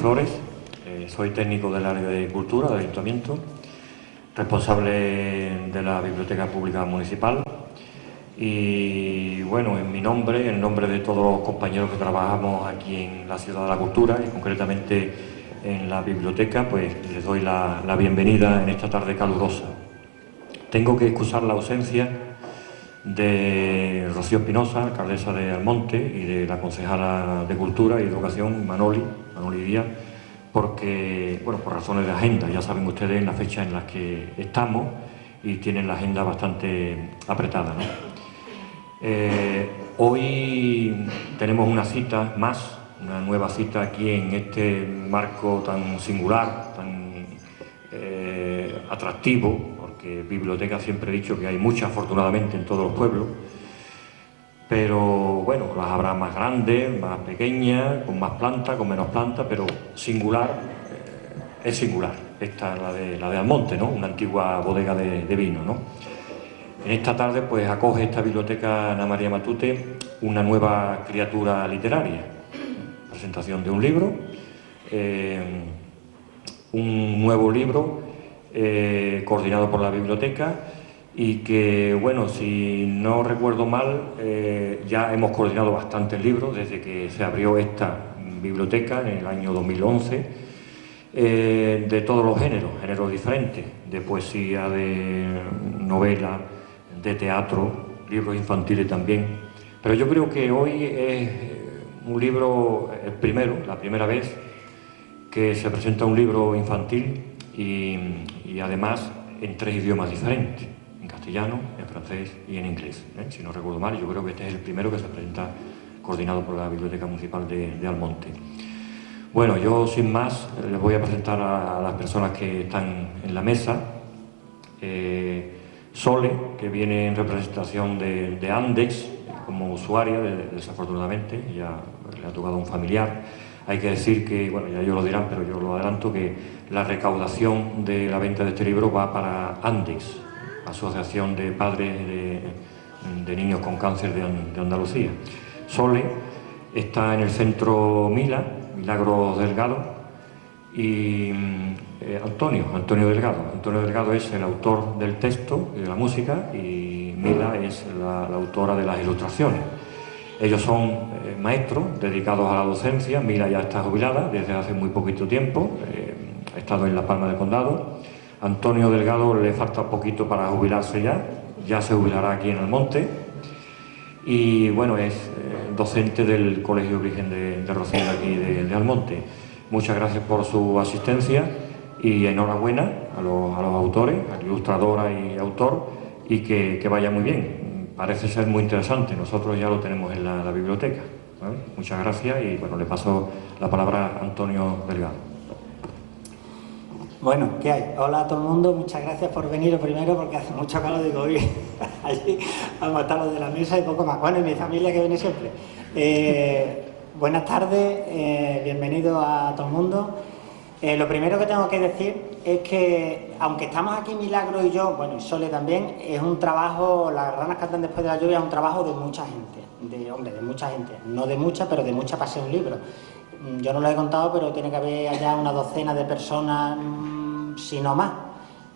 Flores, soy técnico del área de cultura del Ayuntamiento, responsable de la Biblioteca Pública Municipal y bueno, en mi nombre, en nombre de todos los compañeros que trabajamos aquí en la Ciudad de la Cultura y concretamente en la biblioteca, pues les doy la bienvenida en esta tarde calurosa. Tengo que excusar la ausencia de Rocío Espinosa, alcaldesa de Almonte, y de la concejala de Cultura y Educación, Manoli Díaz, porque, bueno, por razones de agenda, ya saben ustedes en la fecha en la que estamos y tienen la agenda bastante apretada, ¿no? Hoy tenemos una cita más, una nueva cita aquí en este marco tan singular, tan atractivo, porque biblioteca siempre he dicho que hay muchas, afortunadamente, en todos los pueblos, pero bueno, las habrá más grandes, más pequeñas, con más planta, con menos planta, pero singular, es singular. Esta es la de Almonte, ¿no? Una antigua bodega de vino, ¿no? En esta tarde pues acoge esta biblioteca Ana María Matute una nueva criatura literaria, presentación de un libro, un nuevo libro coordinado por la biblioteca y que, bueno, si no recuerdo mal, ya hemos coordinado bastantes libros desde que se abrió esta biblioteca en el año 2011, de todos los géneros diferentes, de poesía, de novela, de teatro, libros infantiles también. Pero yo creo que hoy es un libro, la primera vez que se presenta un libro infantil y además en 3 idiomas diferentes, en castellano, en francés y en inglés. Si no recuerdo mal, yo creo que este es el primero que se presenta coordinado por la Biblioteca Municipal de Almonte. Bueno, yo sin más les voy a presentar a las personas que están en la mesa. Sole, que viene en representación de Andex como usuaria, desafortunadamente, ya le ha tocado un familiar. Hay que decir que, bueno, ya ellos lo dirán, pero yo lo adelanto, que la recaudación de la venta de este libro va para Andex, Asociación de Padres de Niños con Cáncer de Andalucía. Sole está en el centro Milagros Delgado, y Antonio Delgado es el autor del texto y de la música y Mila es la autora de las ilustraciones. Ellos son maestros dedicados a la docencia. Mila ya está jubilada desde hace muy poquito tiempo, ha estado en La Palma del Condado. Antonio Delgado le falta poquito para jubilarse ya se jubilará aquí en Almonte y bueno, es docente del Colegio Virgen de Rocío aquí de Almonte. Muchas gracias por su asistencia y enhorabuena a los autores, a la ilustradora y autor, y que vaya muy bien. Parece ser muy interesante, nosotros ya lo tenemos en la biblioteca, ¿vale? Muchas gracias y bueno, le paso la palabra a Antonio Delgado. Bueno, ¿qué hay? Hola a todo el mundo, muchas gracias por venir primero porque hace mucho calor, digo, hoy allí a matarlos de la mesa y poco más. Bueno, y mi familia que viene siempre. Buenas tardes, bienvenido a todo el mundo. Lo primero que tengo que decir es que, aunque estamos aquí Milagro y yo, bueno, y Sole también, es un trabajo, las ranas cantan después de la lluvia, es un trabajo de mucha gente, de mucha gente, no de mucha, pero de mucha para ser un libro. Yo no lo he contado, pero tiene que haber allá una docena de personas, si no más.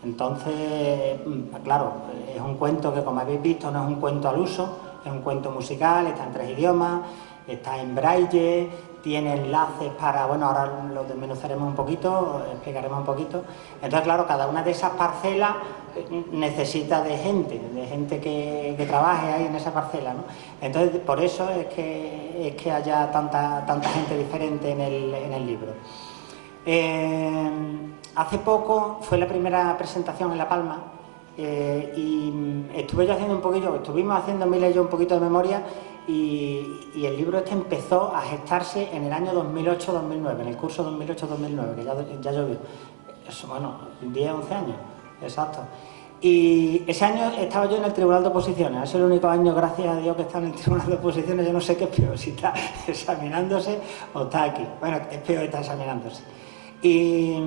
Entonces, claro, es un cuento que, como habéis visto, no es un cuento al uso, es un cuento musical, está en 3 idiomas, está en braille, tiene enlaces para, bueno, ahora lo desmenuzaremos un poquito, explicaremos un poquito. Entonces, claro, cada una de esas parcelas necesita de gente que trabaje ahí en esa parcela, ¿no? Entonces, por eso es que haya tanta gente diferente en el libro. Hace poco fue la primera presentación en La Palma y estuvimos haciendo Mila y yo un poquito de memoria y el libro este empezó a gestarse en el año 2008-2009, en el curso 2008-2009, que ya llovió. Eso, bueno, 10, 11 años, exacto. Y ese año estaba yo en el Tribunal de Oposiciones, es el único año, gracias a Dios, que está en el Tribunal de Oposiciones. Yo no sé qué es peor, si está examinándose o está aquí. Bueno, es peor estar examinándose. Y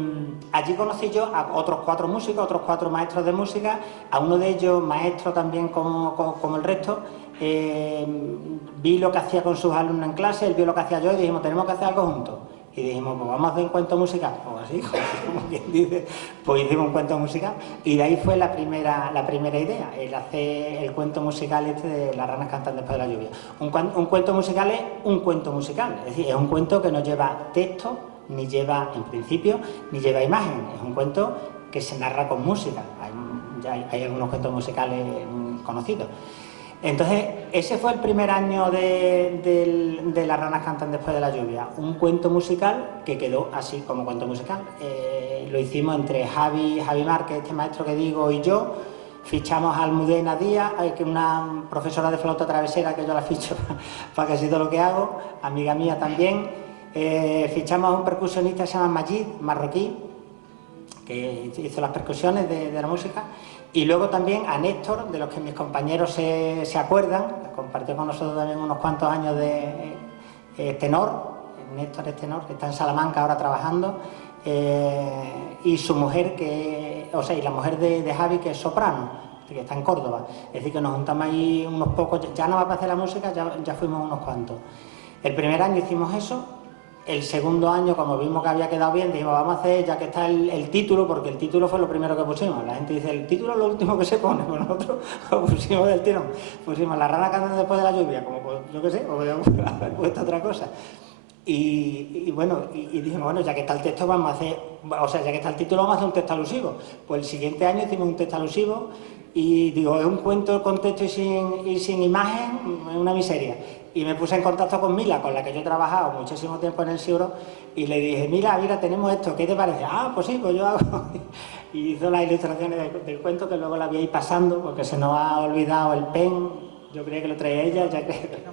allí conocí yo a otros 4 músicos, otros 4 maestros de música, a uno de ellos maestro también como el resto. Vi lo que hacía con sus alumnos en clase, él vio lo que hacía yo y dijimos, tenemos que hacer algo juntos. Y dijimos, pues vamos a hacer un cuento musical, pues así, como quien dice, pues hicimos un cuento musical. Y de ahí fue la primera idea, el hacer el cuento musical este de Las ranas cantan después de la lluvia. Un cuento musical es un cuento musical, es decir, es un cuento que no lleva texto, ni lleva, en principio, ni lleva imagen, es un cuento que se narra con música. Hay algunos cuentos musicales conocidos. Entonces, ese fue el primer año de Las ranas cantan después de la lluvia, un cuento musical que quedó así como cuento musical. Lo hicimos entre Javi Márquez, este maestro que digo, y yo. Fichamos a Almudena Díaz, que es una profesora de flauta travesera que yo la ficho para casi todo lo que hago, amiga mía también. Fichamos a un percusionista que se llama Majid, marroquí, que hizo las percusiones de la música. Y luego también a Néstor, de los que mis compañeros se acuerdan, compartió con nosotros también unos cuantos años de tenor. Néstor es tenor, que está en Salamanca ahora trabajando, y su mujer, y la mujer de Javi, que es soprano, que está en Córdoba. Es decir, que nos juntamos ahí unos pocos, ya no va a hacer la música, ya fuimos unos cuantos. El primer año hicimos eso. El segundo año, como vimos que había quedado bien, dijimos, vamos a hacer, ya que está el título, porque el título fue lo primero que pusimos. La gente dice, el título es lo último que se pone, pues nosotros lo pusimos del tirón. Pusimos Las ranas cantan después de la lluvia, como pues, yo qué sé, o podíamos haber puesto otra cosa. Y dijimos, bueno, ya que está el texto, vamos a hacer, ya que está el título, vamos a hacer un texto alusivo. Pues el siguiente año hicimos un texto alusivo, y digo, es un cuento con texto y sin imagen, es una miseria. Y me puse en contacto con Mila, con la que yo he trabajado muchísimo tiempo en el Siuro, y le dije, mira, tenemos esto, ¿qué te parece? Ah, pues sí, pues yo hago. Y hizo las ilustraciones del cuento, que luego la habíais pasando, porque se nos ha olvidado el pen, yo creía que lo traía ella, ya que...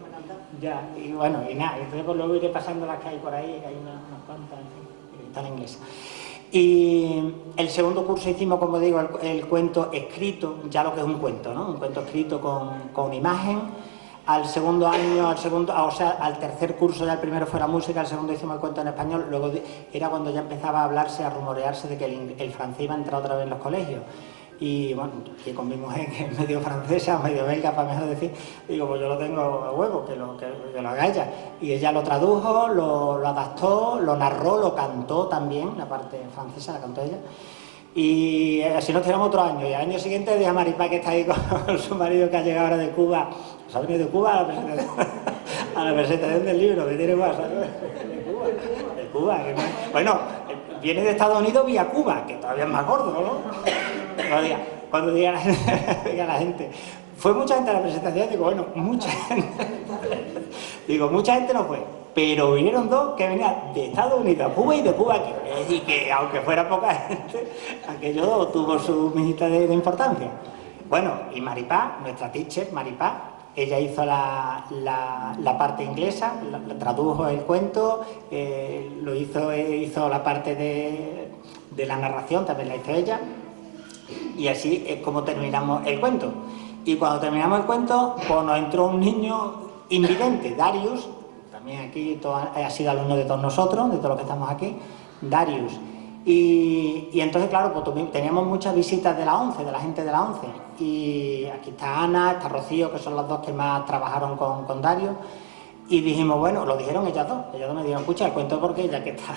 Ya, y bueno, y nada, entonces pues luego iré pasando las que hay por ahí, que hay unas cuantas, que están en inglés. Y el segundo curso hicimos, como digo, el cuento escrito, ya lo que es un cuento, ¿no? Un cuento escrito con imagen. Al segundo año, al tercer curso, ya el primero fue la música, el segundo hicimos el cuento en español, luego era cuando ya empezaba a hablarse, a rumorearse de que el francés iba a entrar otra vez en los colegios. Y bueno, aquí con mi mujer, que es medio francesa, medio belga, para mejor decir, digo, pues yo lo tengo a huevo, que lo haga ella. Y ella lo tradujo, lo adaptó, lo narró, lo cantó también, la parte francesa la cantó ella. Y así nos tiramos otro año. Y al año siguiente dije a Maripá, que está ahí con su marido, que ha llegado ahora de Cuba. ¿Os ha venido de Cuba a la presentación del libro? ¿Qué tiene más? De Cuba. Bueno, viene de Estados Unidos vía Cuba, que todavía es más gordo, ¿no? Cuando diga la gente, fue mucha gente a la presentación, digo, bueno, mucha gente. Digo, mucha gente no fue, pero vinieron dos que venían de Estados Unidos a Cuba y de Cuba aquí. Es decir, que aunque fuera poca gente, aquello tuvo su mijita de importancia. Bueno, y Maripá, nuestra teacher, Maripá, ella hizo la parte inglesa, tradujo el cuento, hizo la parte de la narración, también la hizo ella, y así es como terminamos el cuento. Y cuando terminamos el cuento, pues nos entró un niño invidente, Darius, también aquí ha sido alumno de todos nosotros, de todos los que estamos aquí, Darius. Y entonces, claro, pues teníamos muchas visitas de la ONCE, de la gente de la ONCE. Y aquí está Ana, está Rocío, que son las dos que más trabajaron con Darius. Y dijimos, bueno, lo dijeron ellas dos me dijeron, escucha, el cuento porque ya que está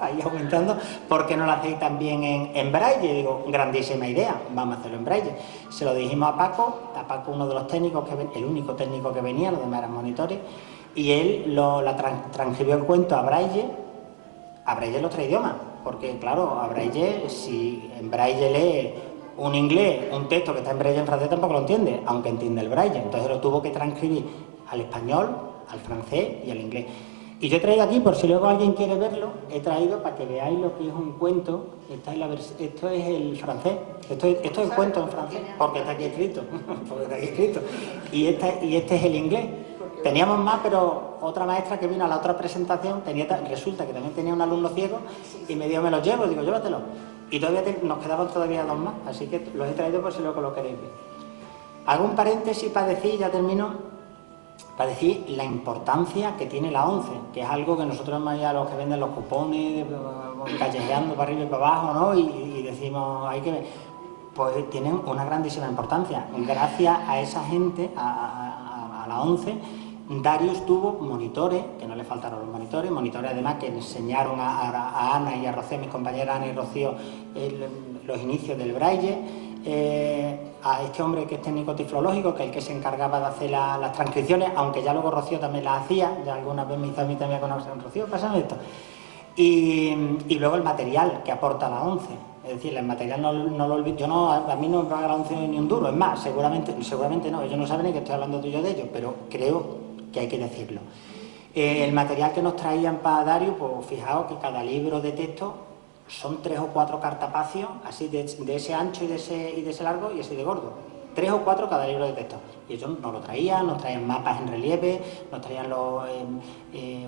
ahí aumentando, ¿por qué no lo hacéis también en braille? Y digo, grandísima idea, vamos a hacerlo en braille. Se lo dijimos a Paco, uno de los técnicos, el único técnico que venía, los demás eran monitores, y él transcribió el cuento a braille en otro idioma, porque claro, a braille, si en braille lee un inglés, un texto que está en braille en francés tampoco lo entiende, aunque entiende el braille, entonces lo tuvo que transcribir al español, al francés y al inglés. Y yo he traído aquí, por si luego alguien quiere verlo, he traído para que veáis lo que es un cuento. Esto es el francés, esto es el cuento en francés, porque está aquí escrito, y este es el inglés. Teníamos más, pero otra maestra que vino a la otra presentación, resulta que también tenía un alumno ciego, y me dijo, me los llevo, digo, llévatelo. Y todavía nos quedaban todavía dos más, así que los he traído por si luego lo queréis ver. Hago un paréntesis para decir, ya termino, para decir la importancia que tiene la ONCE, que es algo que nosotros más allá los que venden los cupones, callejeando para arriba y para abajo, ¿no? Y decimos, hay que ver, pues tienen una grandísima importancia. Gracias a esa gente, a la ONCE, Darius tuvo monitores, que no le faltaron los monitores, monitores además que enseñaron a Ana y a Rocío, mis compañeras Ana y Rocío, los inicios del braille, a este hombre que es técnico tiflológico, que es el que se encargaba de hacer las transcripciones, aunque ya luego Rocío también las hacía, ya algunas veces me hizo a mí también con Rocío, pásame esto. Y luego el material que aporta la ONCE. Es decir, el material no lo olvido. A mí no me paga la ONCE ni un duro. Es más, seguramente no, ellos no saben ni que estoy hablando tú y yo de ellos, pero creo que hay que decirlo. El material que nos traían para Darius, pues fijaos que cada libro de texto son 3 o 4 cartapacios, así de ese ancho y de ese largo y así de gordo. 3 o 4 cada libro de texto. Y ellos nos lo traían, nos traían mapas en relieve, nos traían los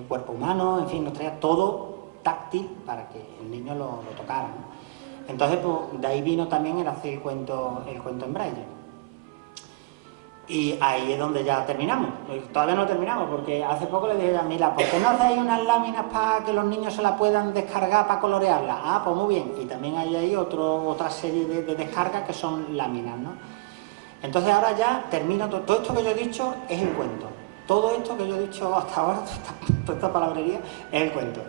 cuerpos humanos, en fin, nos traían todo táctil para que el niño lo tocara, ¿no? Entonces, pues, de ahí vino también el hacer el cuento en braille. Y ahí es donde ya terminamos. Todavía no terminamos, porque hace poco le dije a Mila, ¿por qué no hacéis unas láminas para que los niños se las puedan descargar para colorearlas? Ah, pues muy bien. Y también hay ahí otra serie de descargas que son láminas, ¿no? Entonces ahora ya termino, todo esto que yo he dicho es el cuento. Todo esto que yo he dicho hasta ahora, toda esta palabrería, es el cuento.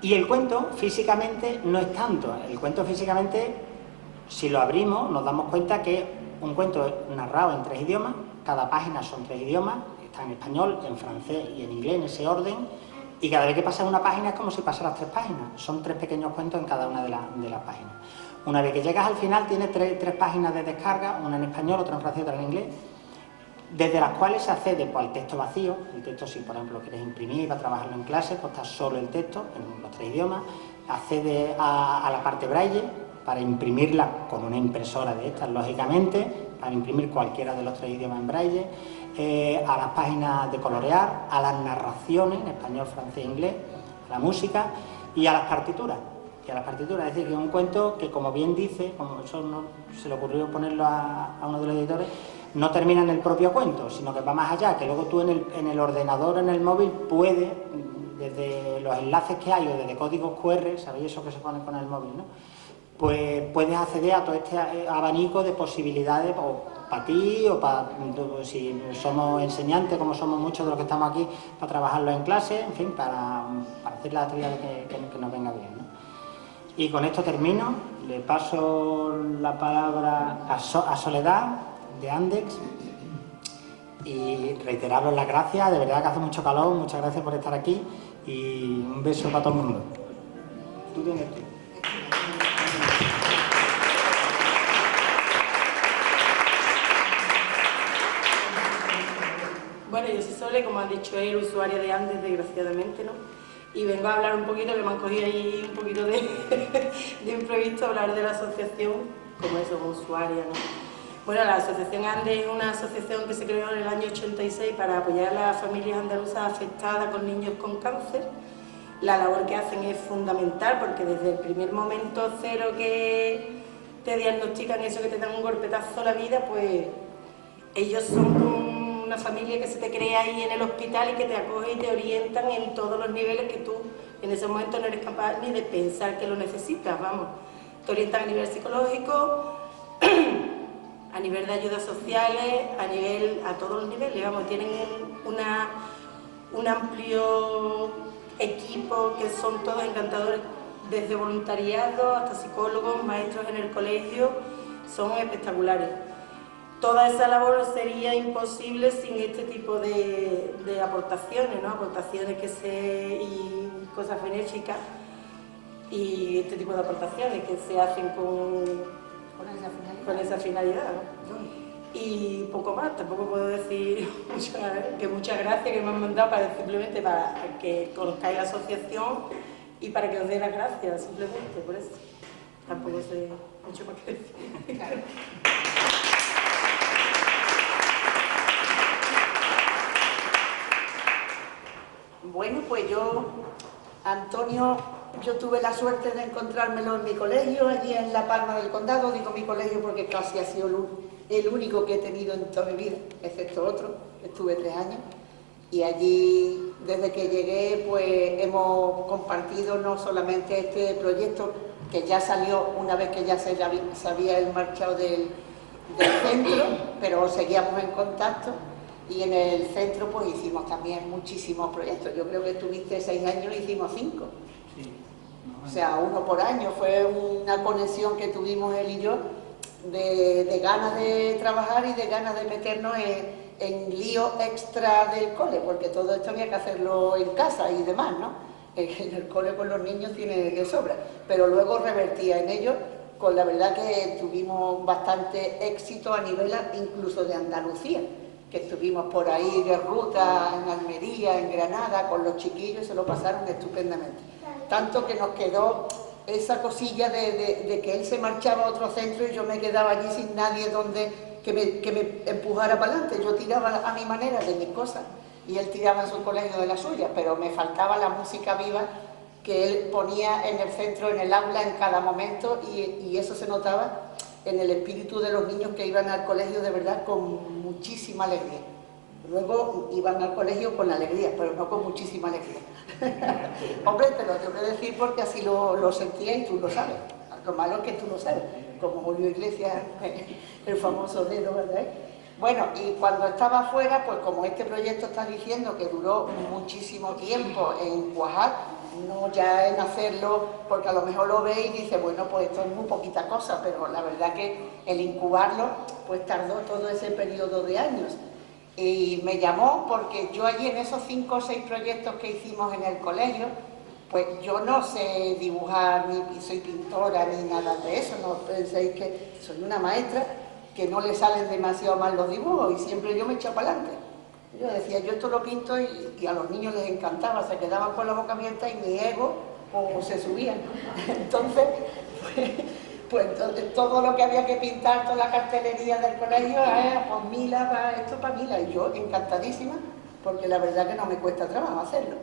Y el cuento físicamente no es tanto. El cuento físicamente, si lo abrimos, nos damos cuenta que un cuento narrado en 3 idiomas, cada página son 3 idiomas, está en español, en francés y en inglés, en ese orden, y cada vez que pasas una página es como si pasaras 3 páginas. Son 3 pequeños cuentos en cada una de las páginas. Una vez que llegas al final, tienes 3 páginas de descarga, una en español, otra en francés y otra en inglés, desde las cuales se accede pues, al texto vacío. El texto, si por ejemplo quieres imprimir para trabajarlo en clase, pues está solo el texto en los 3 idiomas. Accede a la parte braille para imprimirla con una impresora de estas, lógicamente, para imprimir cualquiera de los 3 idiomas en braille, a las páginas de colorear, a las narraciones en español, francés e inglés, a la música y a las partituras. Es decir, que es un cuento que, como bien dice, como eso no se le ocurrió ponerlo a uno de los editores, no termina en el propio cuento, sino que va más allá, que luego tú en el ordenador, en el móvil, puedes, desde los enlaces que hay o desde códigos QR, ¿sabéis eso que se pone con el móvil, no? Pues puedes acceder a todo este abanico de posibilidades para ti o para, si somos enseñantes, como somos muchos de los que estamos aquí, para trabajarlo en clase, en fin, para hacer las actividades que nos venga bien, ¿no? Y con esto termino, le paso la palabra a Soledad, de Andex, y reiteraros las gracias, de verdad que hace mucho calor, muchas gracias por estar aquí y un beso para todo el mundo. Tú tienes tú. Bueno, yo soy Sole, como han dicho él, usuaria de Andex, desgraciadamente, ¿no? Y vengo a hablar un poquito, que me han cogido ahí un poquito de imprevisto, hablar de la asociación, como eso, como usuaria, ¿no? Bueno, la asociación Andex es una asociación que se creó en el año 86 para apoyar a las familias andaluzas afectadas con niños con cáncer. La labor que hacen es fundamental porque desde el primer momento cero que te diagnostican eso, que te dan un golpetazo a la vida, pues ellos son una familia que se te crea ahí en el hospital y que te acoge y te orientan en todos los niveles que tú en ese momento no eres capaz ni de pensar que lo necesitas, vamos. Te orientan a nivel psicológico, a nivel de ayudas sociales, a todos los niveles, vamos, tienen un amplio equipo que son todos encantadores, desde voluntariado hasta psicólogos, maestros en el colegio, son espectaculares. Toda esa labor sería imposible sin este tipo de aportaciones, ¿no? Aportaciones y cosas benéficas y este tipo de aportaciones que se hacen con esa finalidad, ¿no? Y poco más, tampoco puedo decir muchas gracias que me han mandado simplemente para que conozcáis la asociación y para que os dé las gracias, simplemente por eso. Tampoco sé mucho más que decir. Bueno, pues Antonio, yo tuve la suerte de encontrármelo en mi colegio, allí en La Palma del Condado. Digo mi colegio porque casi ha sido el único que he tenido en toda mi vida, excepto otro, estuve 3 años. Y allí, desde que llegué, pues hemos compartido no solamente este proyecto, que ya salió una vez que ya se había marchado del centro, pero seguíamos en contacto. Y en el centro pues hicimos también muchísimos proyectos. Yo creo que estuviste 6 años y hicimos 5. Sí. O sea, 1 por año. Fue una conexión que tuvimos él y yo de ganas de trabajar y de ganas de meternos en lío extra del cole, porque todo esto había que hacerlo en casa y demás, ¿no? En el cole con los niños tiene de sobra, pero luego revertía en ello, con la verdad que tuvimos bastante éxito a nivel incluso de Andalucía, que estuvimos por ahí de ruta en Almería, en Granada, con los chiquillos, se lo pasaron estupendamente. Tanto que nos quedó esa cosilla de que él se marchaba a otro centro y yo me quedaba allí sin nadie que me empujara para adelante. Yo tiraba a mi manera de mis cosas y él tiraba en su colegio de las suyas, pero me faltaba la música viva que él ponía en el centro, en el aula, en cada momento, y eso se notaba en el espíritu de los niños que iban al colegio de verdad con muchísima alegría. Luego iban al colegio con alegría, pero no con muchísima alegría. Hombre, te lo tengo que decir porque así lo sentía y tú lo sabes. Lo malo es que tú lo sabes, como Julio Iglesias, el famoso dedo, ¿verdad? Bueno, y cuando estaba afuera, pues como este proyecto está diciendo que duró muchísimo tiempo en cuajar, no ya en hacerlo, porque a lo mejor lo ve y dice, bueno, pues esto es muy poquita cosa, pero la verdad que el incubarlo, pues tardó todo ese periodo de años. Y me llamó porque yo allí en esos 5 o 6 proyectos que hicimos en el colegio, pues yo no sé dibujar, ni soy pintora, ni nada de eso, no penséis que soy una maestra, que no le salen demasiado mal los dibujos y siempre yo me echo para adelante. Yo decía, yo esto lo pinto y a los niños les encantaba, se quedaban con la boca abierta y mi ego pues, se subía. Entonces, pues entonces, todo lo que había que pintar, toda la cartelería del colegio, pues Mila, esto para Mila, y yo encantadísima, porque la verdad que no me cuesta trabajo hacerlo.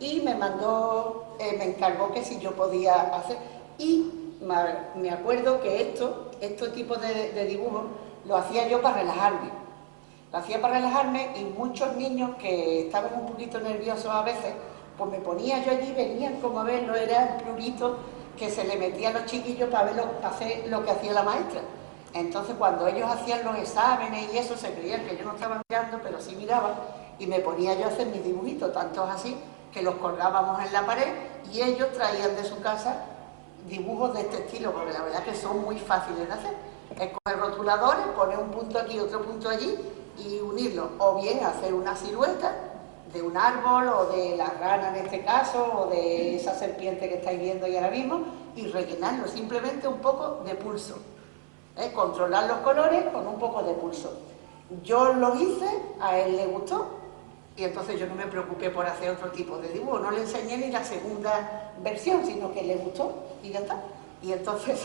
Y me mandó, me encargó que si yo podía hacer, y me acuerdo que este tipo de dibujos lo hacía yo para relajarme. Lo hacía para relajarme y muchos niños que estaban un poquito nerviosos a veces, pues me ponía yo allí, venían como a verlo, era el plurito que se le metía a los chiquillos para hacer lo que hacía la maestra. Entonces cuando ellos hacían los exámenes y eso, se creían que yo no estaba mirando, pero sí miraba, y me ponía yo a hacer mis dibujitos, tantos así, que los colgábamos en la pared y ellos traían de su casa dibujos de este estilo, porque la verdad que son muy fáciles de hacer. Es coger rotuladores, poner un punto aquí, otro punto allí y unirlo, o bien hacer una silueta de un árbol o de la rana en este caso, o de esa serpiente que estáis viendo ahí ahora mismo, y rellenarlo, simplemente un poco de pulso. Controlar los colores con un poco de pulso. Yo lo hice, a él le gustó, y entonces yo no me preocupé por hacer otro tipo de dibujo, no le enseñé ni la segunda versión, sino que le gustó y ya está. Y entonces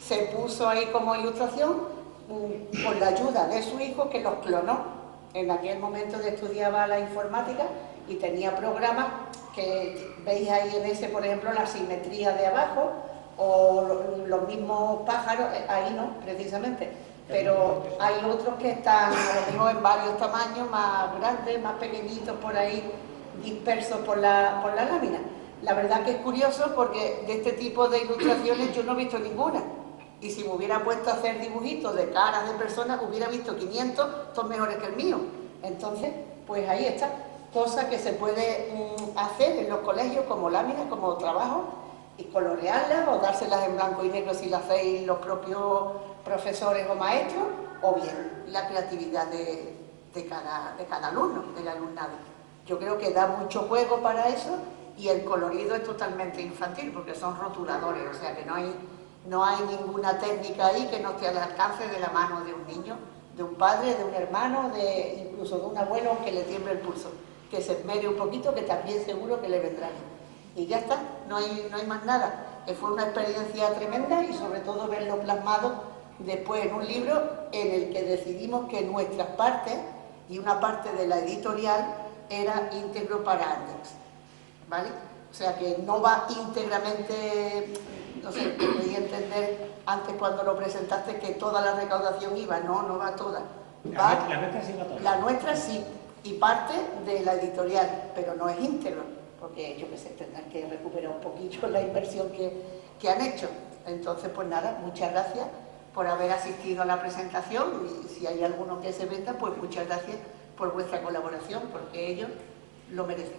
se puso ahí como ilustración con la ayuda de su hijo que los clonó. En aquel momento estudiaba la informática y tenía programas que veis ahí en ese, por ejemplo, la simetría de abajo o los mismos pájaros, ahí no, precisamente. Pero hay otros que están a lo mejor en varios tamaños, más grandes, más pequeñitos por ahí, dispersos por la lámina. La verdad que es curioso porque de este tipo de ilustraciones yo no he visto ninguna. Y si me hubiera puesto a hacer dibujitos de caras de personas, hubiera visto 500, son mejores que el mío. Entonces, pues ahí está, cosa que se puede hacer en los colegios como láminas, como trabajo, y colorearlas o dárselas en blanco y negro si las hacéis los propios profesores o maestros, o bien la creatividad de cada alumno, del alumnado. Yo creo que da mucho juego para eso y el colorido es totalmente infantil porque son rotuladores, o sea que no hay ninguna técnica ahí que no esté al alcance de la mano de un niño, de un padre, de un hermano, incluso de un abuelo que le tiemble el pulso, que se esmere un poquito, que también seguro que le vendrá. Y ya está, no hay más nada. Fue una experiencia tremenda y sobre todo verlo plasmado después en un libro en el que decidimos que nuestras partes y una parte de la editorial era íntegro para Andex, ¿vale? O sea que no va íntegramente, no sé, podía entender antes cuando lo presentaste que toda la recaudación iba, no va toda. La nuestra sí va toda. La nuestra sí, y parte de la editorial, pero no es íntegro, porque yo qué sé, tendrán que recuperar un poquito la inversión que han hecho. Entonces, pues nada, muchas gracias por haber asistido a la presentación y si hay alguno que se venda, pues muchas gracias por vuestra colaboración, porque ellos lo merecen.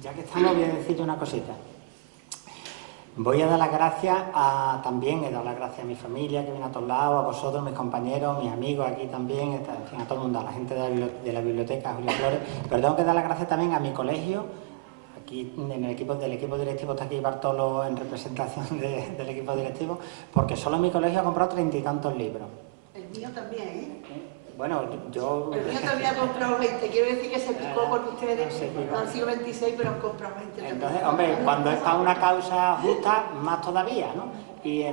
Ya que estamos, voy a decirte una cosita. Voy a dar las gracias también, he dado las gracias a mi familia que viene a todos lados, a vosotros, mis compañeros, mis amigos aquí también, en fin, a todo el mundo, a la gente de la biblioteca, Julio Flores, pero tengo que dar las gracias también a mi colegio. Aquí en el equipo directivo está aquí Bartolo en representación del equipo directivo, porque solo en mi colegio ha comprado 30 y tantos libros. El mío también, ¿eh? Bueno, yo... El mío también ha comprado 20, quiero decir que se picó con ustedes, Se picó. han sido 26, pero han comprado 20 también. Entonces, hombre, cuando es para una causa justa, más todavía, ¿no? Y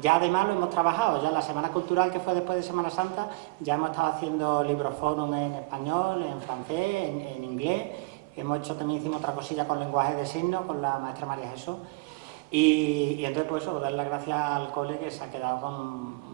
ya además lo hemos trabajado, ya la Semana Cultural que fue después de Semana Santa, ya hemos estado haciendo libroforum en español, en francés, en inglés. También hicimos otra cosilla con lenguaje de signos, con la maestra María Jesús. Y entonces, pues eso, dar las gracias al cole que se ha quedado con